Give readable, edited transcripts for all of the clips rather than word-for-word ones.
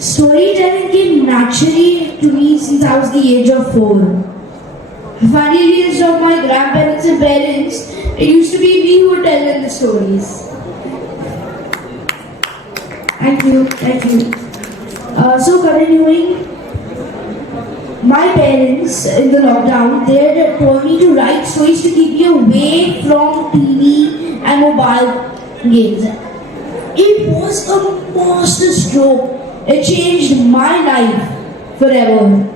Storytelling came naturally to me since I was the age of 4. Funnily, instead of my grandparents and parents, it used to be me who would tell them the stories. Thank you. So continuing, my parents in the lockdown, they had told me to write stories to keep me away from TV and mobile games. It was a master stroke. It changed my life forever.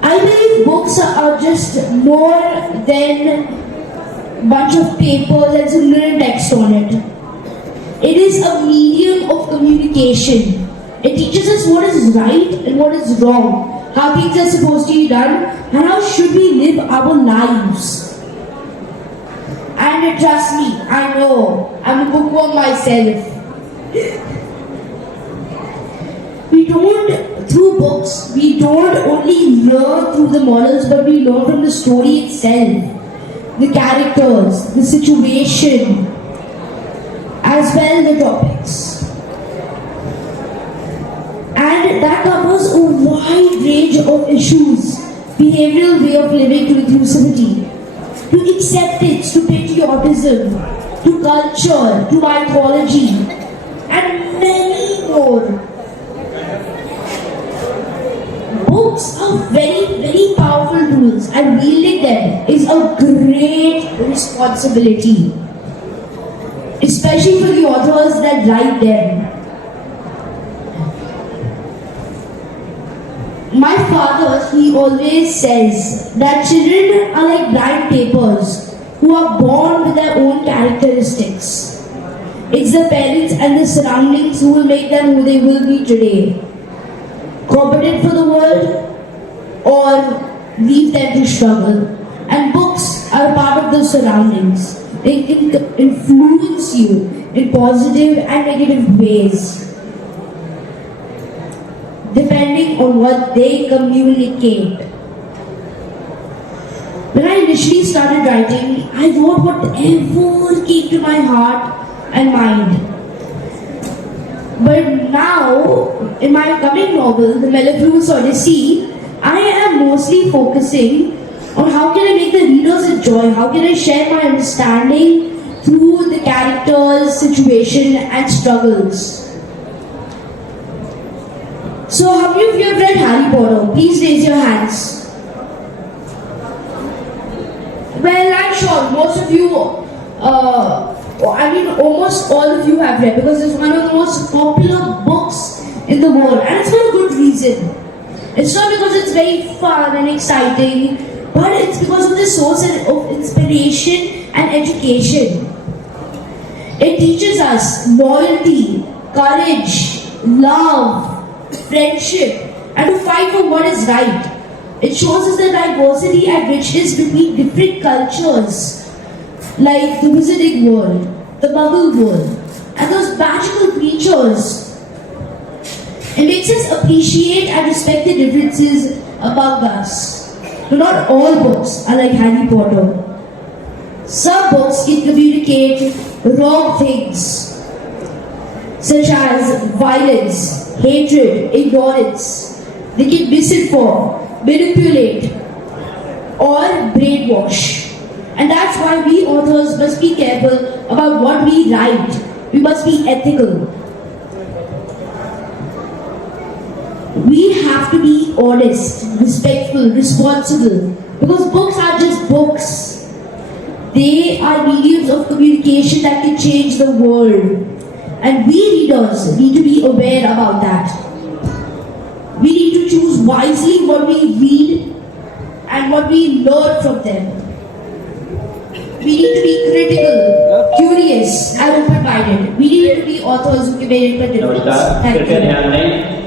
I believe books are just more than a bunch of papers and some little text on it. It is a medium of communication. It teaches us what is right and what is wrong, how things are supposed to be done, and how should we live our lives. And trust me, I know, I'm a bookworm myself. Through books, we don't only learn through the models, but we learn from the story itself, the characters, the situation, as well the topics. And that covers a wide range of issues, behavioral way of living to inclusivity, to acceptance, to patriotism, to culture, to mythology, and many more. Books are very powerful tools, and wielding them is a great responsibility, especially for the authors that write them. My father, he always says that children are like blank papers who are born with their own characteristics. It's the parents and the surroundings who will make them who they will be today. Competent for the world or leave them to struggle. And books are part of those surroundings. They can influence you in positive and negative ways, depending on what they communicate. When I initially started writing, I wrote whatever came to my heart and mind. But now, in my coming novel, The Mellifluous Odyssey, I am mostly focusing on how can I make the readers enjoy, how can I share my understanding through the characters, situation and struggles. So how many of you have read Harry Potter? Please raise your hands. Well, I'm sure most of you, almost all of you have read, because it's one of the most popular books in the world, and it's for a good reason. It's not because it's very fun and exciting, but it's because of the source of inspiration and education. It teaches us loyalty, courage, love, friendship, and to fight for what is right. It shows us the diversity and richness between different cultures, like the wizarding world, the muggle world, and those magical creatures. It makes us appreciate and respect the differences among us. But not all books are like Harry Potter. Some books can communicate wrong things, such as violence, hatred, ignorance. They can misinform, manipulate, or brainwash. And that's why we authors must be careful about what we write. We must be ethical. We have to be honest, respectful, responsible. Because books are just books. They are mediums of communication that can change the world. And we readers need to be aware about that. We need to choose wisely what we read and what we learn from them. We need to be critical, curious, and open-minded. We need to be authors who can make a difference. Thank you.